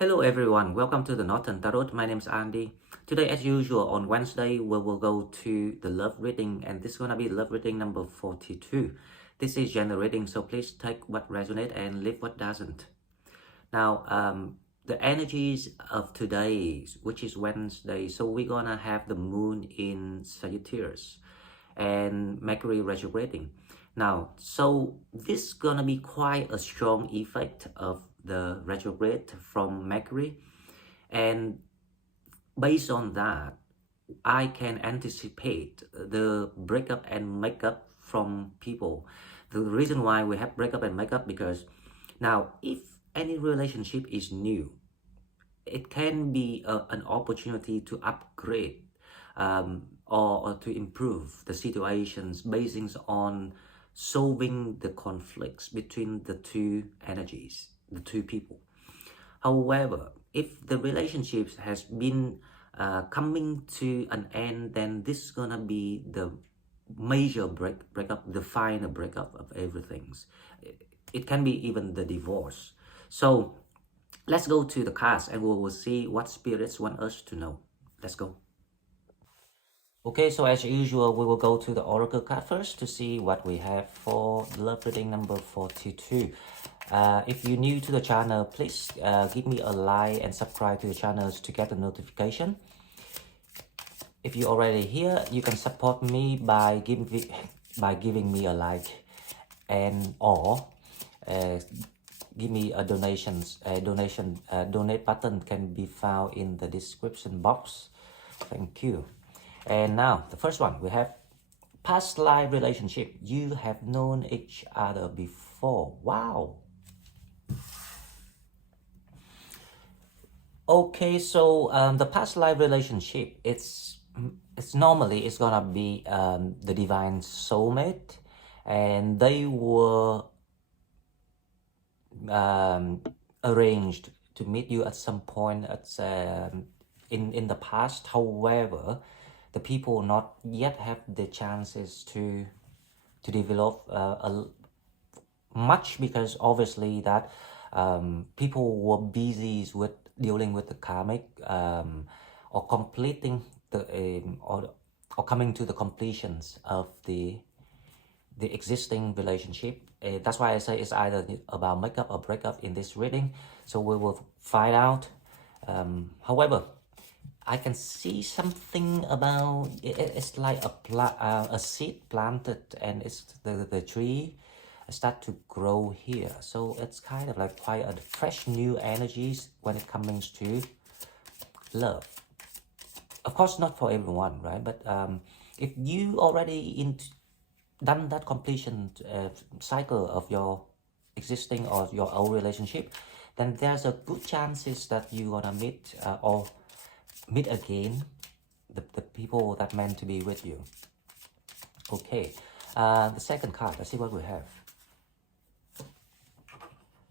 Hello everyone, welcome to the Northern Tarot. My name is Andy. Today, as usual, on Wednesday, we will go to the love reading, and this is gonna be love reading number 42. This is general reading, so please take what resonates and leave what doesn't. Now, the energies of today, which is Wednesday, so we're gonna have the moon in Sagittarius and Mercury retrograding. Now, so this is gonna be quite a strong effect of the retrograde from Mercury, and based on that, I can anticipate the breakup and makeup from people. The reason why we have breakup and makeup because now, if any relationship is new, it can be an opportunity to upgrade or to improve the situations based on solving the conflicts between the two energies, the two people. However, if the relationships has been coming to an end, then this is gonna be the major breakup, the final breakup of everything. It can be even the divorce. So let's go to the cards and we will see what spirits want us to know. Let's go. Okay, so as usual, we will go to the oracle card first to see what we have for love reading number 42. If you're new to the channel, please give me a like and subscribe to the channel to get the notification. If you're already here, you can support me by giving me a like and or give me a donate button can be found in the description box. Thank you. And now the first one, we have past life relationship. You have known each other before. Wow. Okay, so the past life relationship, it's normally it's gonna be the divine soulmate, and they were arranged to meet you at some point at in the past. However, the people not yet have the chances to develop much because obviously that people were busy with dealing with the karmic or completing the or coming to the completions of the existing relationship. That's why I say it's either about makeup or breakup in this reading. So we will find out. However, I can see something about it's like a seed planted, and it's the tree start to grow here. So it's kind of like quite a fresh new energies when it comes to love. Of course, not for everyone, right? But if you already done that completion cycle of your existing or your old relationship, then there's a good chances that you're gonna meet or meet again the people that meant to be with you. Okay, the second card, let's see what we have.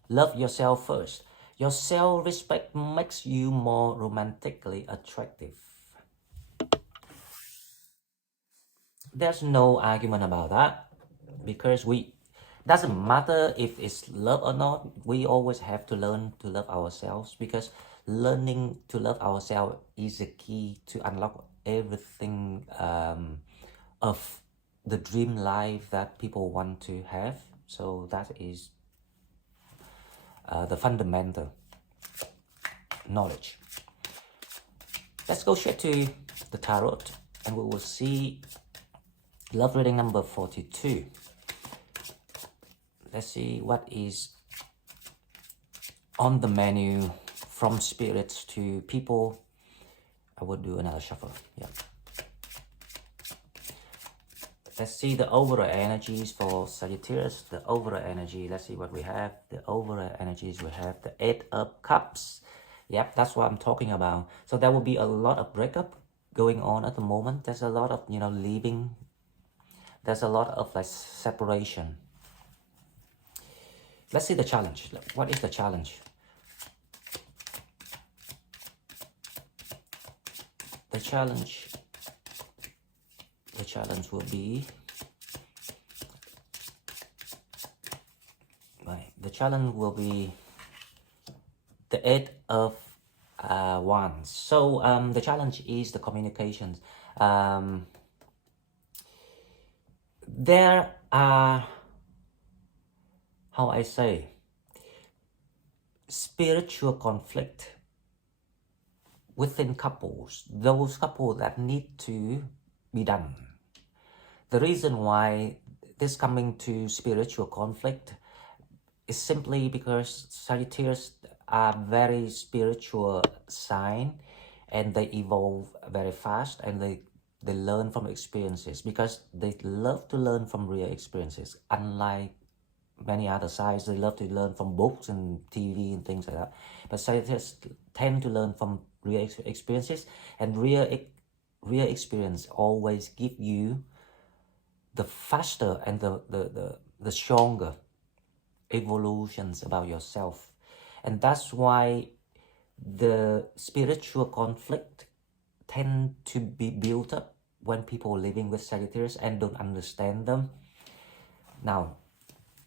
Love yourself first. Your self-respect makes you more romantically attractive. There's no argument about that, because doesn't matter if it's love or not, we always have to learn to love ourselves, because learning to love ourselves is the key to unlock everything of the dream life that people want to have. So that is the fundamental knowledge. Let's go straight to the tarot and we will see love reading number 42. Let's see what is on the menu from spirits to people. I will do another shuffle. Yeah. Let's see the overall energies for Sagittarius. The overall energy, let's see what we have. The overall energies, we have the 8 of Cups. Yep, that's what I'm talking about. So there will be a lot of breakup going on at the moment. There's a lot of, leaving. There's a lot of like separation. Let's see the challenge. What is the challenge? The challenge will be the challenge will be the Eight of Wands. So the challenge is the communications. There are, how I say, spiritual conflict within couples, those couples that need to be done. The reason why this coming to spiritual conflict is simply because Sagittarius are very spiritual sign, and they evolve very fast, and they learn from experiences because they love to learn from real experiences. Unlike many other sides, they love to learn from books and TV and things like that. But Sagittarius tend to learn from real experiences, and real experience always give you the faster and the stronger evolutions about yourself. And that's why the spiritual conflict tend to be built up when people living with Sagittarius and don't understand them. Now,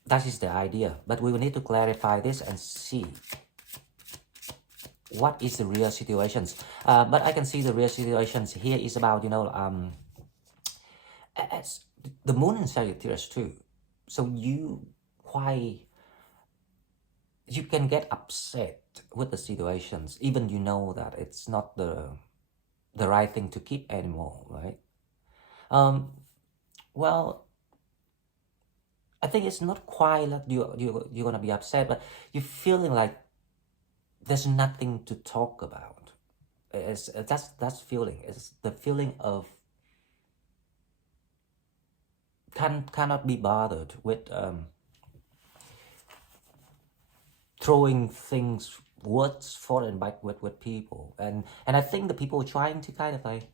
that is the idea, but we will need to clarify this and see what is the real situations. But I can see the real situations here is about, as the moon in Sagittarius too. So you can get upset with the situations, even you know that it's not the right thing to keep anymore, right? Well, I think it's not quite like you're gonna be upset, but you're feeling like there's nothing to talk about. That's feeling. It's the feeling of cannot be bothered with throwing things, words forward and back with people, and I think the people trying to kind of like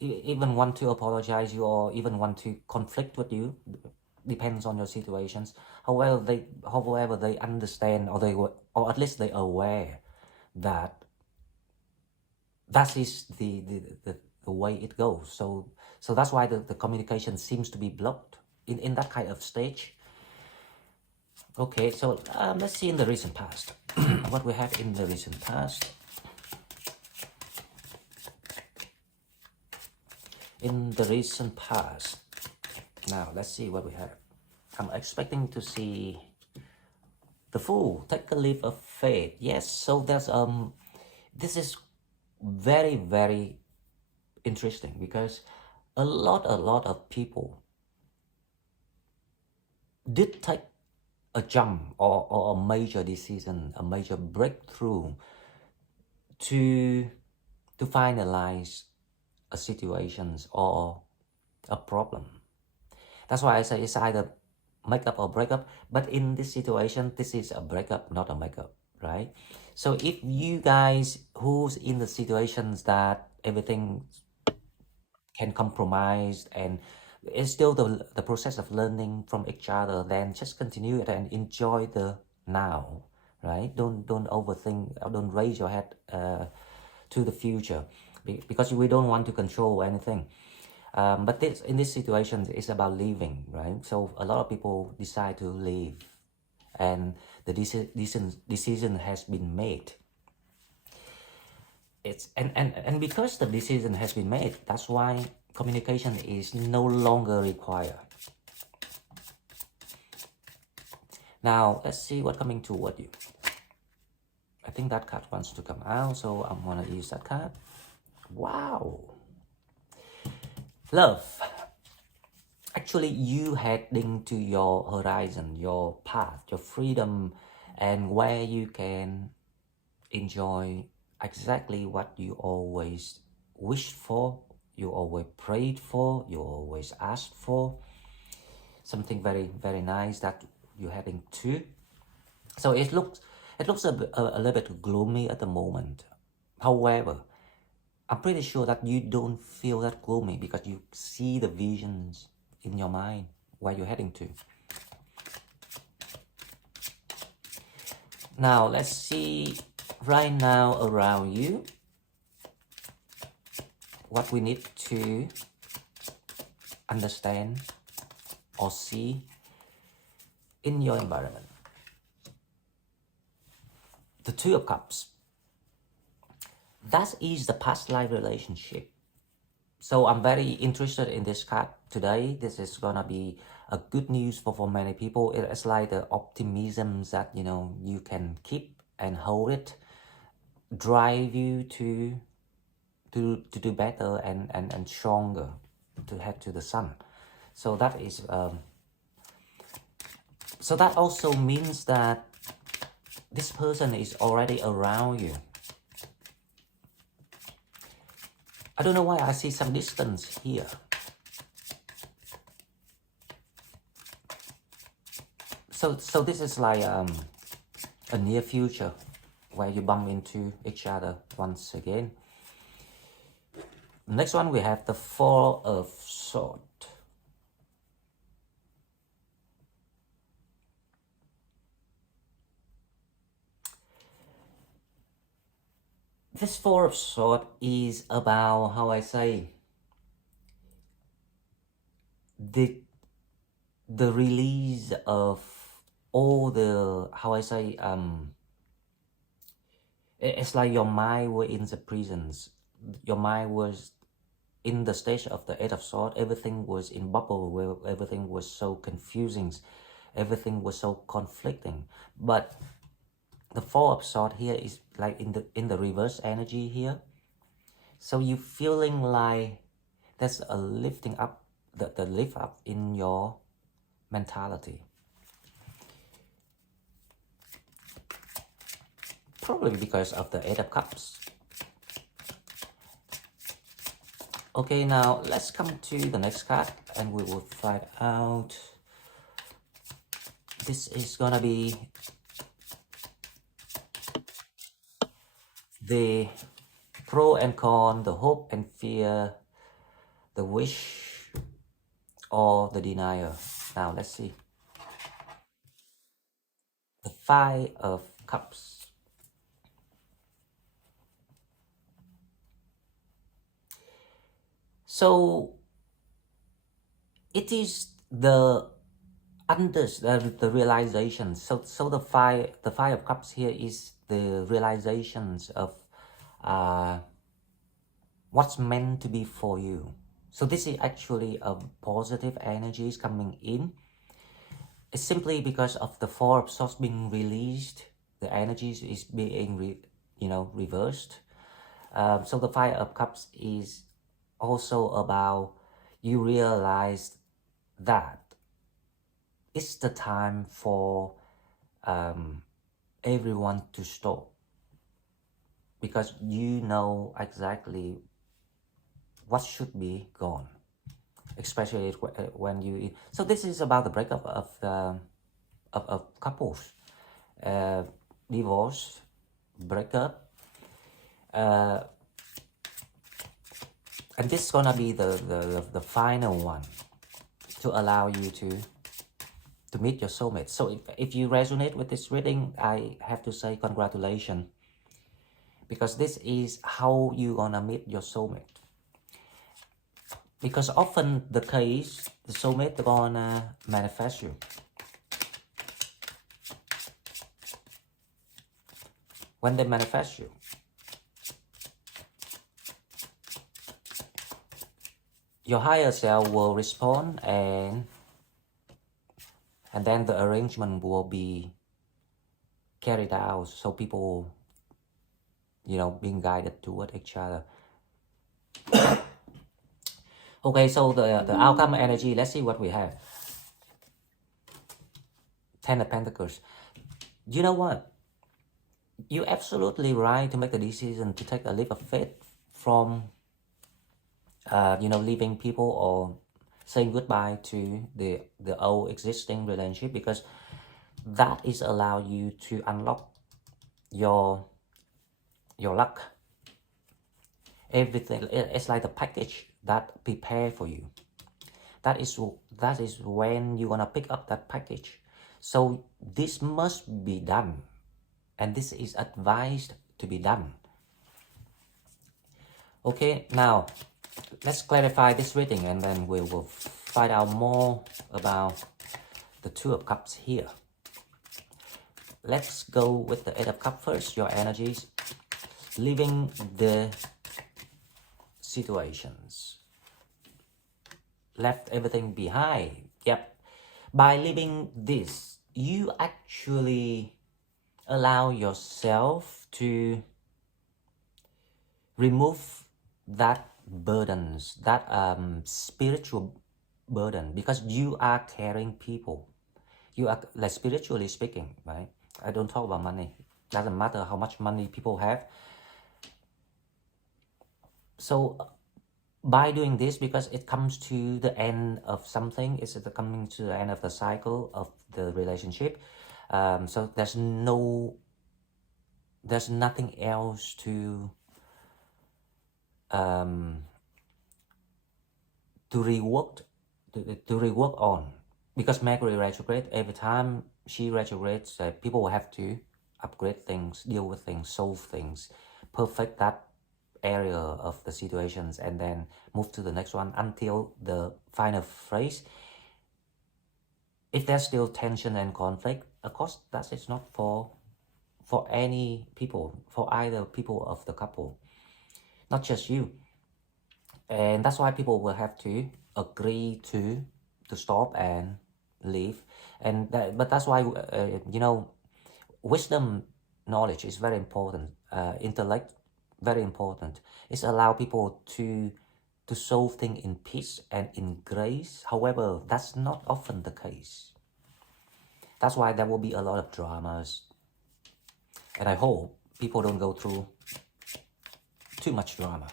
even want to apologize you or even want to conflict with you, depends on your situations. However they understand, or at least they are aware that that is the way it goes. So that's why the communication seems to be blocked in that kind of stage. Okay, so let's see in the recent past. What we have in the recent past. In the recent past. Now, let's see what we have. I'm expecting to see the Fool. Take a leap of faith. Yes, so there's this is very, very interesting because a lot of people did take a jump or a major decision, a major breakthrough to finalize a situations or a problem. That's why I say it's either makeup or breakup. But in this situation, this is a breakup, not a makeup, right? So if you guys who's in the situations that everything can compromise and it's still the process of learning from each other, then just continue it and enjoy the now, right? Don't overthink, don't raise your head to the future, because we don't want to control anything. But in this situation, it's about leaving, right? So a lot of people decide to leave, and the decision has been made. It's and because the decision has been made, that's why communication is no longer required. Now let's see what's coming toward you. I think that card wants to come out, so I'm gonna use that card. Wow. Love. Actually, you heading to your horizon, your path, your freedom, and where you can enjoy exactly what you always wished for, you always prayed for, you always asked for. Something very, very nice that you're heading to. So it looks a little bit gloomy at the moment. However, I'm pretty sure that you don't feel that gloomy because you see the visions in your mind where you're heading to. Now let's see right now around you what we need to understand or see in your environment. the Two of Cups. That is the past life relationship. So I'm very interested in this card today. This is gonna be a good news for many people. It's like the optimism that, you know, you can keep and hold it, drive you to do better and stronger, to head to the sun. So that is so that also means that this person is already around you. I don't know why I see some distance here. So this is like a near future where you bump into each other once again. Next one, we have the Four of Swords. This Four of Swords is about, how I say, the release of all the, how I say, it's like your mind were in the prisons. Your mind was in the stage of the Eight of Swords. Everything was in bubble, where everything was so confusing, everything was so conflicting. But the Four of Swords here is like in the reverse energy here. So you feeling like there's a lifting up, the lift up in your mentality. Probably because of the Eight of Cups. Okay, now let's come to the next card and we will find out. This is gonna be the pro and con, the hope and fear, the wish or the denier. Now let's see. The Five of Cups. So it is the realization. So the Five of Cups here is the realizations of what's meant to be for you. So this is actually a positive energies coming in. It's simply because of the Four of Swords being released, the energies is being reversed. So the Five of Cups is also about you realize that it's the time for everyone to stop, because you know exactly what should be gone, especially when you. So this is about the breakup of couples, divorce, breakup, and this is gonna be the final one to allow you to meet your soulmate. So if you resonate with this reading, I have to say congratulations, because this is how you gonna meet your soulmate. Because often the case, the soulmate gonna manifest you. When they manifest you, your higher self will respond, and then the arrangement will be carried out. So people, being guided toward each other. Okay, so the outcome energy, let's see what we have. Ten of Pentacles. You know what? You're absolutely right to make the decision to take a leap of faith from leaving people or saying goodbye to the old existing relationship, because that is allow you to unlock your luck. Everything, it's like the package that prepare for you. That is when you're gonna pick up that package. So this must be done, and this is advised to be done. Okay, now let's clarify this reading, and then we will find out more about the Two of Cups here. Let's go with the Eight of Cups first, your energies. Leaving the situations. Left everything behind. Yep. By leaving this, you actually allow yourself to remove that burdens, that spiritual burden, because you are carrying people. You are, like, spiritually speaking, right? I don't talk about money. Doesn't matter how much money people have. So by doing this, because it comes to the end of something, it's coming to the end of the cycle of the relationship. So there's nothing else to rework on, because Mercury retrograde, every time she retrogrades, people will have to upgrade things, deal with things, solve things, perfect that area of the situations, and then move to the next one until the final phrase. If there's still tension and conflict, of course that is not for any people, for either people of the couple, not just you. And that's why people will have to agree to stop and leave. And but that's why you know, wisdom, knowledge is very important. Intellect, very important. It's allow people to solve things in peace and in grace. However, that's not often the case. That's why there will be a lot of dramas. And I hope people don't go through too much drama.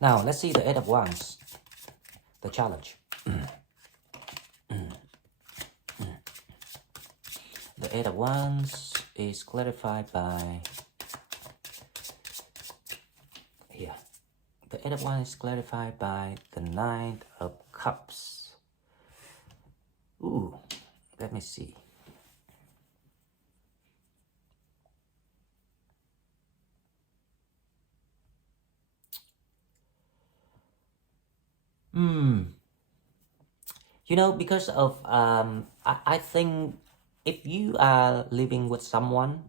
Now, let's see the Eight of Wands, the challenge. The Eight of Wands is clarified by here. The Eight of Wands is clarified by the Nine of Cups. Ooh, let me see. You know, because of I think if you are living with someone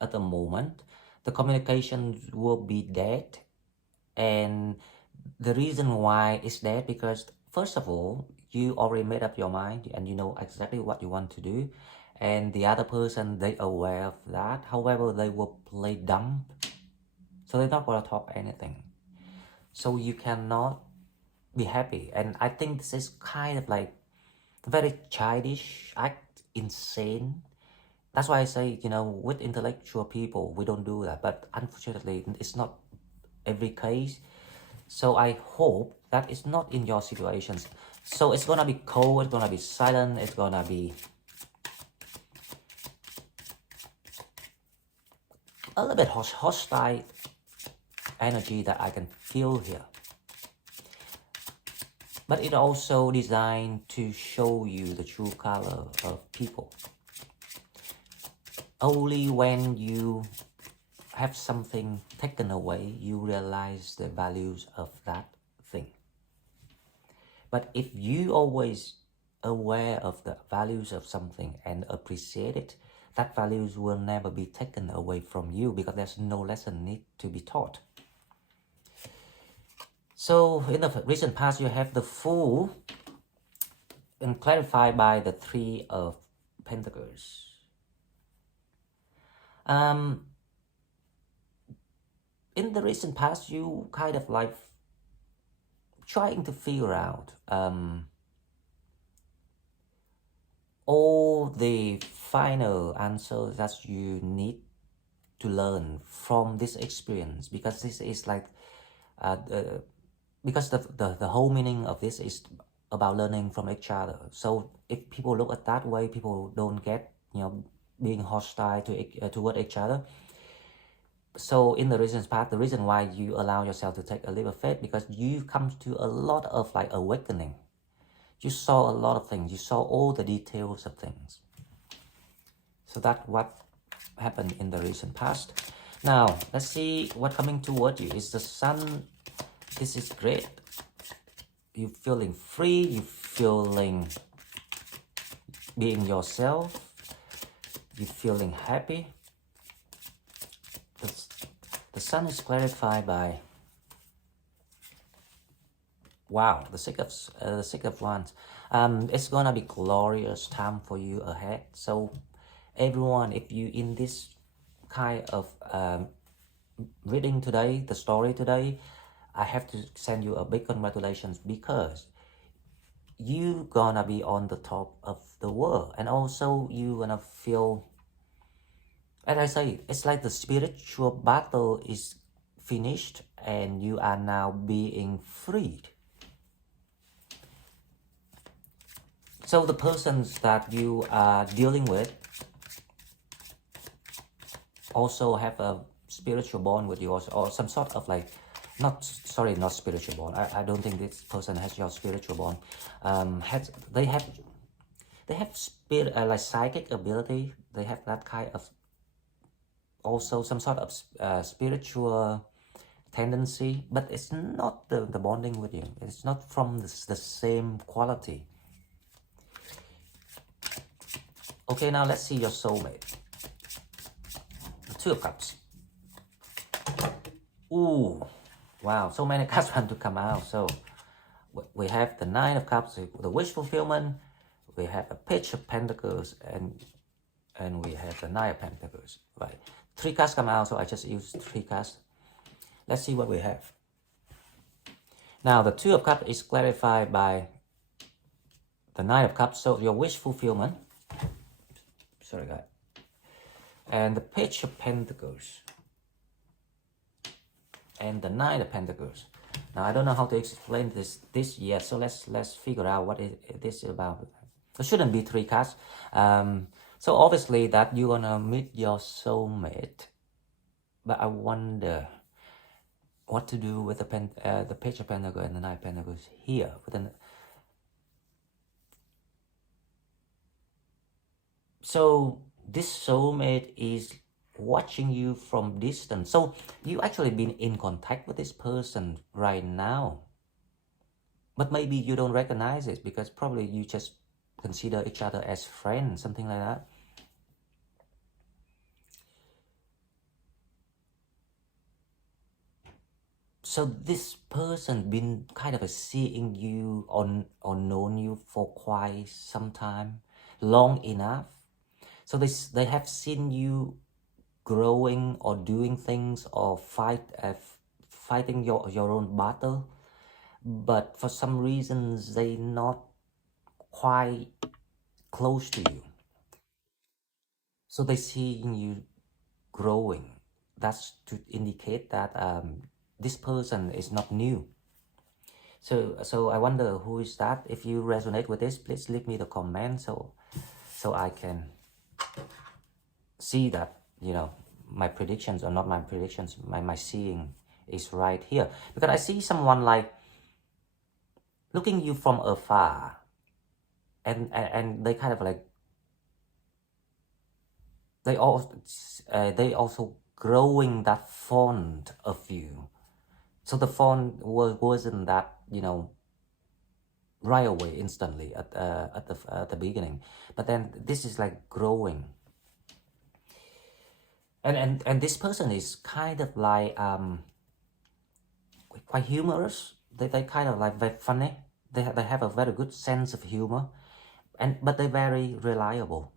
at the moment, the communication will be dead. And the reason why it's dead, because first of all, you already made up your mind and you know exactly what you want to do, and the other person, they aware of that. However, they will play dumb, so they're not going to talk anything, so you cannot be happy. And I think this is kind of like very childish act, insane. That's why I say, you know, with intellectual people, we don't do that. But unfortunately, it's not every case. So I hope that it's not in your situations. So it's gonna be cold, it's gonna be silent, it's gonna be a little bit hostile energy that I can feel here. But it also designed to show you the true color of people. Only when you have something taken away, you realize the values of that thing. But if you always aware of the values of something and appreciate it, that values will never be taken away from you, because there's no lesson need to be taught. So in the recent past, you have the Fool, and clarified by the Three of Pentacles. In the recent past, you kind of like trying to figure out all the final answers that you need to learn from this experience, because this is like because the whole meaning of this is about learning from each other. So if people look at that way, people don't get, you know, being hostile toward each other. So in the recent past, the reason why you allow yourself to take a leap of faith, because you come to a lot of like awakening. You saw a lot of things. You saw all the details of things. So that's what happened in the recent past. Now, let's see what coming toward you. Is the Sun. This is great. You're feeling free. You're feeling being yourself. You're feeling happy. The sun is clarified by, wow, the Six of Wands. It's gonna be glorious time for you ahead. So everyone, if you in this kind of reading today, the story today, I have to send you a big congratulations, because you gonna be on the top of the world, and also you gonna feel, as I say, it's like the spiritual battle is finished and you are now being freed. So the persons that you are dealing with also have a spiritual bond with you, or some sort of like, not spiritual bond. I don't think this person has your spiritual bond. They have spirit, like psychic ability. They have that kind of, also some sort of spiritual tendency, but it's not the bonding with you. It's not from the same quality. Okay, now let's see your soulmate. The Two of Cups. Ooh, wow, so many cards want to come out. So we have the Nine of Cups, the wish fulfillment. We have a Page of Pentacles, and we have the Nine of Pentacles. Right, 3 cards come out, so I just used 3 cards. Let's see what we have. Now the Two of Cups is clarified by the Nine of Cups, so your wish fulfillment. Sorry guys. And the Page of Pentacles and the Nine of Pentacles. Now I don't know how to explain this yet, so let's figure out what this is about. It shouldn't be 3 cards. So obviously that you're gonna meet your soulmate, but I wonder what to do with the Page of Pentacles and the Nine of Pentacles here. So this soulmate is watching you from distance. So you actually been in contact with this person right now, but maybe you don't recognize it because probably you just consider each other as friends, something like that. So this person been kind of seeing you or known you for quite some time, long enough. So they have seen you growing or doing things or fighting your own battle, but for some reasons they not quite close to you. So they seeing you growing. That's to indicate that this person is not new. So I wonder who is that. If you resonate with this, please leave me the comment so I can see that, you know, my predictions are not my predictions, my seeing is right here. Because I see someone like looking you from afar, and they kind of like, they also growing that fond of you. So the fond wasn't that, you know, right away, instantly at the beginning, but then this is like growing. And this person is kind of like quite humorous. They kind of like very funny. They have a very good sense of humor, but they're very reliable,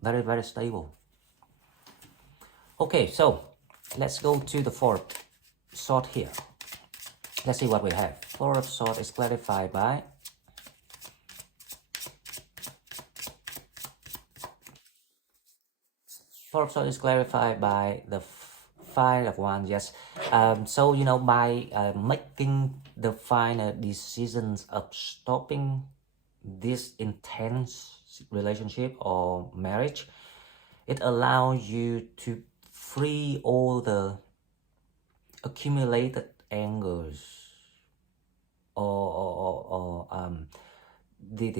very stable. Okay, so let's go to the Four of Swords here. Let's see what we have. Four of Swords is clarified by the Five of Wands. Yes. So you know, by making the final decisions of stopping this intense relationship or marriage, it allows you to free all the accumulated angers or the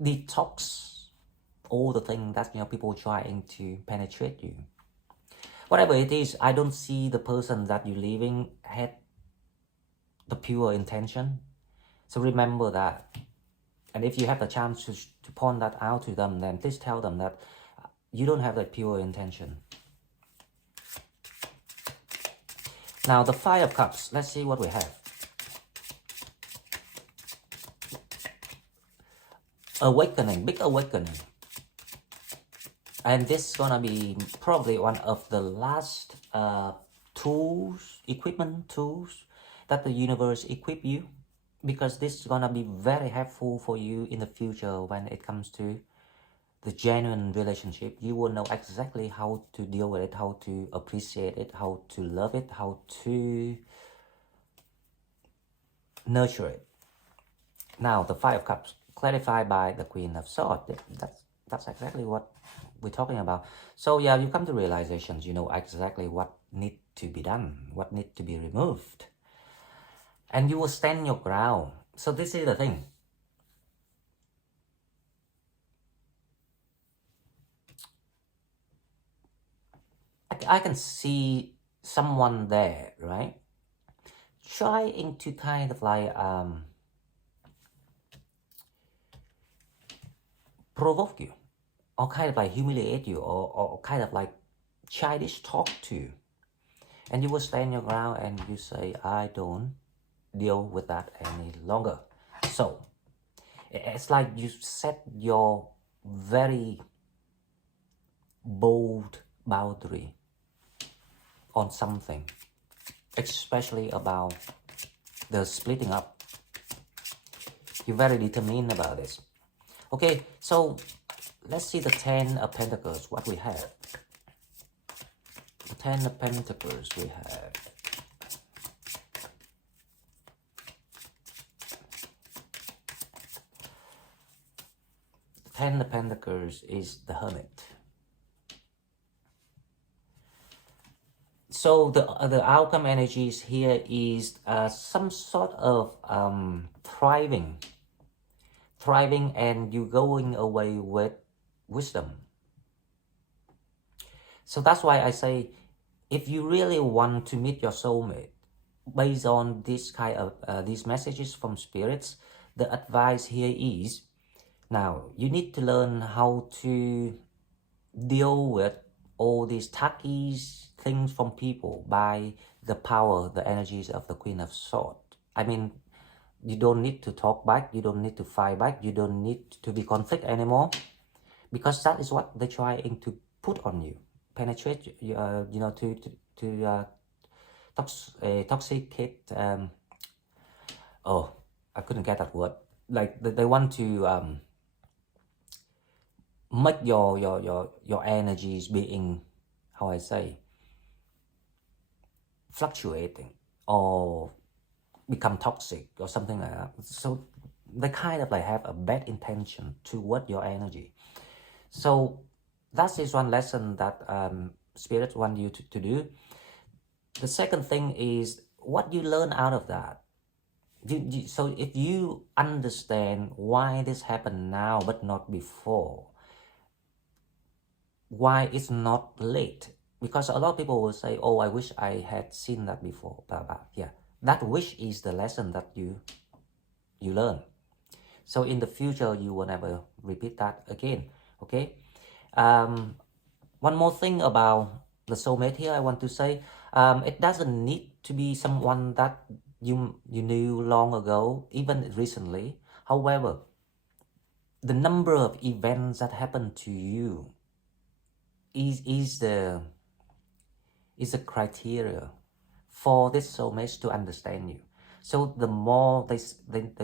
detox all the things that, you know, people trying to penetrate you. Whatever it is, I don't see the person that you're leaving had the pure intention. So remember that. And if you have the chance to point that out to them, then please tell them that you don't have that pure intention. Now the Five of Cups, let's see what we have. Awakening, big awakening. And this is gonna be probably one of the last tools, equipment tools that the universe equip you, because this is gonna be very helpful for you in the future when it comes to the genuine relationship. You will know exactly how to deal with it, how to appreciate it, how to love it, how to nurture it. Now the Five of Cups, clarified by the Queen of Swords. That's exactly what we're talking about. So yeah, you come to realizations, you know exactly what needs to be done, what needs to be removed. And you will stand your ground. So this is the thing. I can see someone there, right? Trying to kind of like provoke you, or kind of like humiliate you, or kind of like childish talk to you. And you will stand your ground and you say, I don't deal with that any longer. So it's like you set your very bold boundary on something, especially about the splitting up. You're very determined about this. Okay, so let's see the Ten of Pentacles, what we have. The Ten of Pentacles we have. Ten of Pentacles is the Hermit. So the outcome energies here is some sort of thriving, and you going away with wisdom. So that's why I say, if you really want to meet your soulmate, based on this kind of these messages from spirits, the advice here is, now you need to learn how to deal with all these tacky things from people by the power, the energies of the Queen of Swords. I mean, you don't need to talk back, you don't need to fight back, you don't need to be conflict anymore, because that is what they're trying to put on you, penetrate you, you know, to toxicate. Oh, I couldn't get that word. Like they want to make your energies being, how I say, fluctuating or become toxic or something like that. So they kind of like have a bad intention toward your energy. So that is one lesson that spirits want you to do. The second thing is what you learn out of that. So if you understand why this happened now but not before, why it's not late, because a lot of people will say, oh, I wish I had seen that before, blah, blah. Yeah, that wish is the lesson that you learn. So in the future, you will never repeat that again, okay? One more thing about the soulmate here, I want to say, it doesn't need to be someone that you knew long ago, even recently. However, the number of events that happened to you is the criteria for this soulmate to understand you. So the more they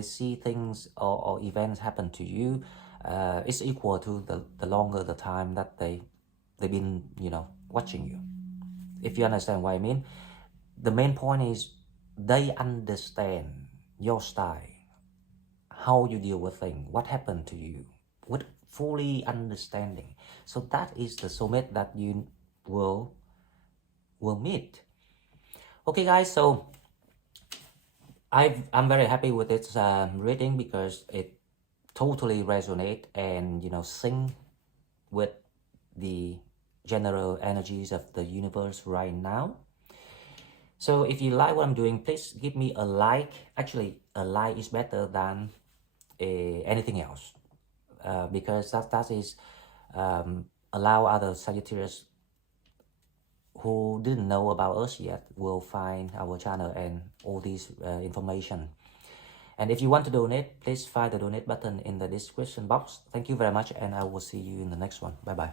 see things or events happen to you, it's equal to the longer the time that they've been, you know, watching you. If you understand what I mean, the main point is they understand your style, how you deal with things, what happened to you, with fully understanding. So that is the soulmate that you will meet. Okay guys, so I'm very happy with this reading, because it totally resonate and, you know, sync with the general energies of the universe right now. So if you like what I'm doing, please give me a like. Actually, a like is better than anything else, because that is allow other Sagittarius who didn't know about us yet will find our channel and all these information. And if you want to donate, please find the donate button in the description box. Thank you very much, and I will see you in the next one. Bye bye.